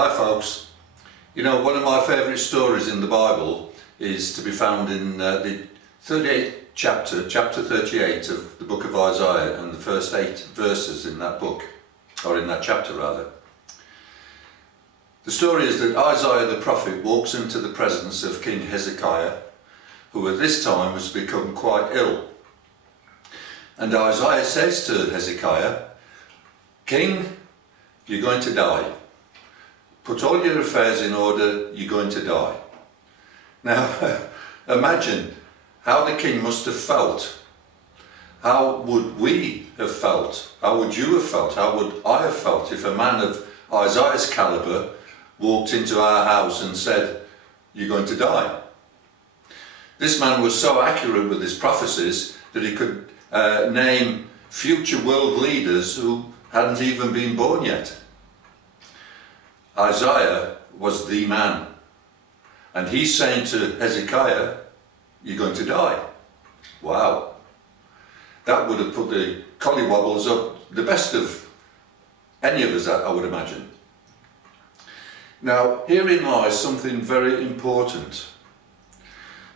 Hi folks. You know, one of my favourite stories in the Bible is to be found in the 38th chapter, chapter 38 of the book of Isaiah, and the first 8 verses in that book, or in that chapter rather. The story is that Isaiah the prophet walks into the presence of King Hezekiah, who at this time has become quite ill. And Isaiah says to Hezekiah, "King, you're going to die. Put all your affairs in order, you're going to die." Now, imagine how the king must have felt. How would we have felt? How would you have felt? How would I have felt if a man of Isaiah's calibre walked into our house and said, "You're going to die"? This man was so accurate with his prophecies that he could name future world leaders who hadn't even been born yet. Isaiah was the man, and he's saying to Hezekiah, "You're going to die." Wow, that would have put the collywobbles up the best of any of us, I would imagine. Now, herein lies something very important,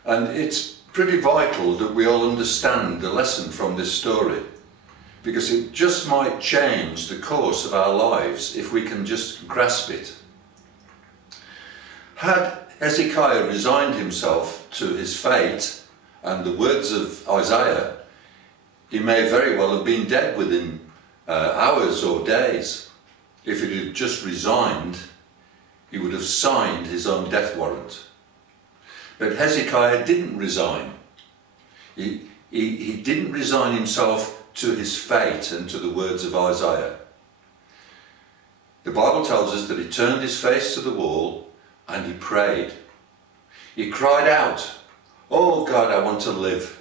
and it's pretty vital that we all understand the lesson from this story, because it just might change the course of our lives if we can just grasp it. Had Hezekiah resigned himself to his fate and the words of Isaiah, he may very well have been dead within hours or days. If he had just resigned, he would have signed his own death warrant. But Hezekiah didn't resign. He didn't resign himself to his fate and to the words of Isaiah. The Bible tells us that he turned his face to the wall and he prayed. He cried out, "Oh God, I want to live."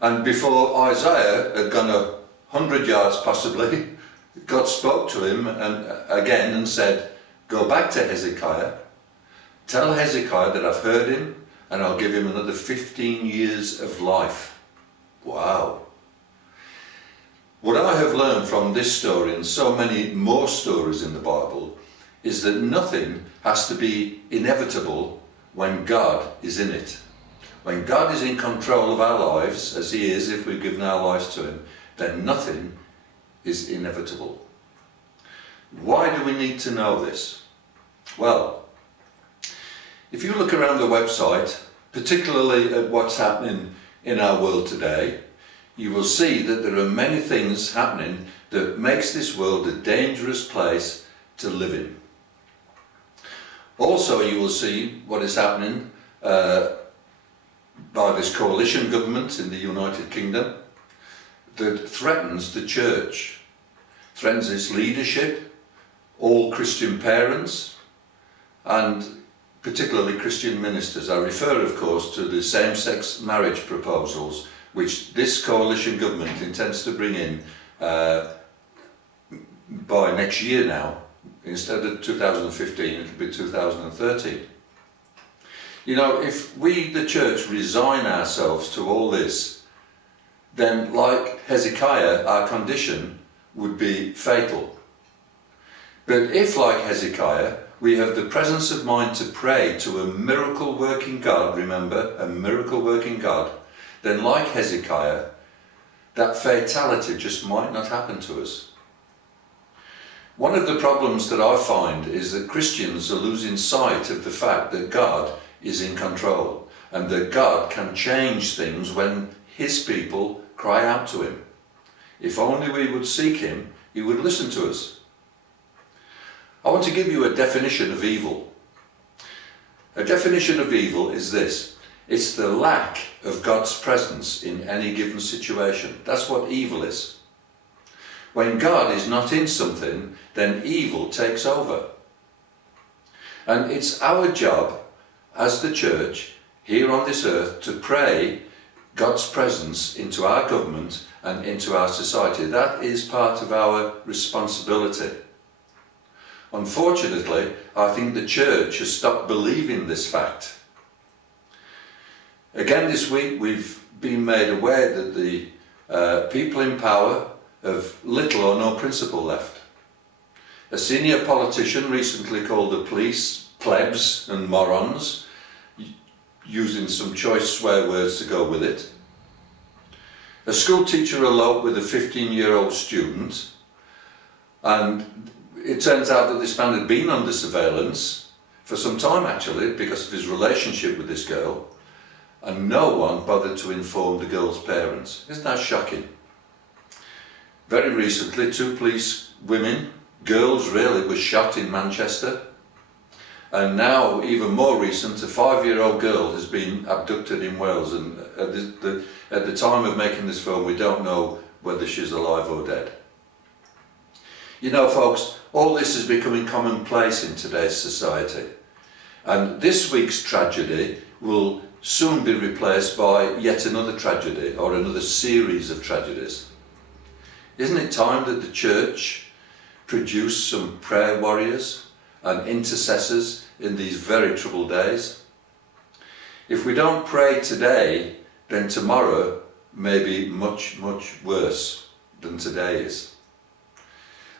And before Isaiah had gone 100 yards possibly, God spoke to him again and said, "Go back to Hezekiah. Tell Hezekiah that I've heard him and I'll give him another 15 years of life." Wow. What I have learned from this story and so many more stories in the Bible is that nothing has to be inevitable when God is in it. When God is in control of our lives, as he is if we've given our lives to him, then nothing is inevitable. Why do we need to know this? Well, if you look around the website, particularly at what's happening in our world today, you will see that there are many things happening that makes this world a dangerous place to live in. Also, you will see what is happening by this coalition government in the United Kingdom that threatens the church, threatens its leadership, all Christian parents, and particularly Christian ministers. I refer, of course, to the same-sex marriage proposals which this coalition government intends to bring in by next year now. Instead of 2015, it'll be 2013. You know, if we, the church, resign ourselves to all this, then like Hezekiah, our condition would be fatal. But if, like Hezekiah, we have the presence of mind to pray to a miracle-working God, remember, a miracle-working God, then like Hezekiah, that fatality just might not happen to us. One of the problems that I find is that Christians are losing sight of the fact that God is in control and that God can change things when his people cry out to him. If only we would seek him, he would listen to us. I want to give you a definition of evil. A definition of evil is this: it's the lack of God's presence in any given situation. That's what evil is. When God is not in something, then evil takes over. And it's our job as the church here on this earth to pray God's presence into our government and into our society. That is part of our responsibility. Unfortunately, I think the church has stopped believing this fact. Again this week we've been made aware that the people in power have little or no principle left. A senior politician recently called the police plebs and morons, using some choice swear words to go with it. A school teacher eloped with a 15-year-old student, and it turns out that this man had been under surveillance for some time actually because of his relationship with this girl, and no one bothered to inform the girl's parents. Isn't that shocking? Very recently, 2 police women, girls really, were shot in Manchester. And now, even more recent, a 5-year-old girl has been abducted in Wales, and at the time of making this film we don't know whether she's alive or dead. You know folks, all this is becoming commonplace in today's society, and this week's tragedy will soon be replaced by yet another tragedy, or another series of tragedies. Isn't it time that the church produce some prayer warriors and intercessors in these very troubled days? If we don't pray today, then tomorrow may be much, much worse than today is.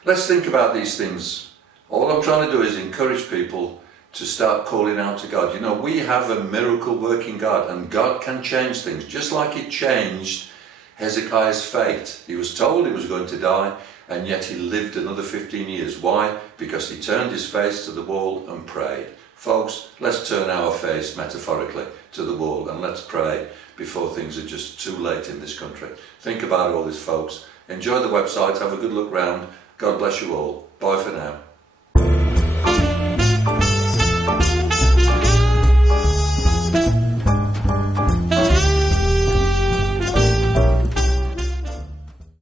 Let's think about these things. All I'm trying to do is encourage people to start calling out to God. You know, we have a miracle working God, and God can change things, just like He changed Hezekiah's fate. He was told he was going to die, and yet he lived another 15 years. Why? Because he turned his face to the wall and prayed. Folks, let's turn our face, metaphorically, to the wall, and let's pray before things are just too late in this country. Think about all this, folks. Enjoy the website, have a good look round. God bless you all. Bye for now.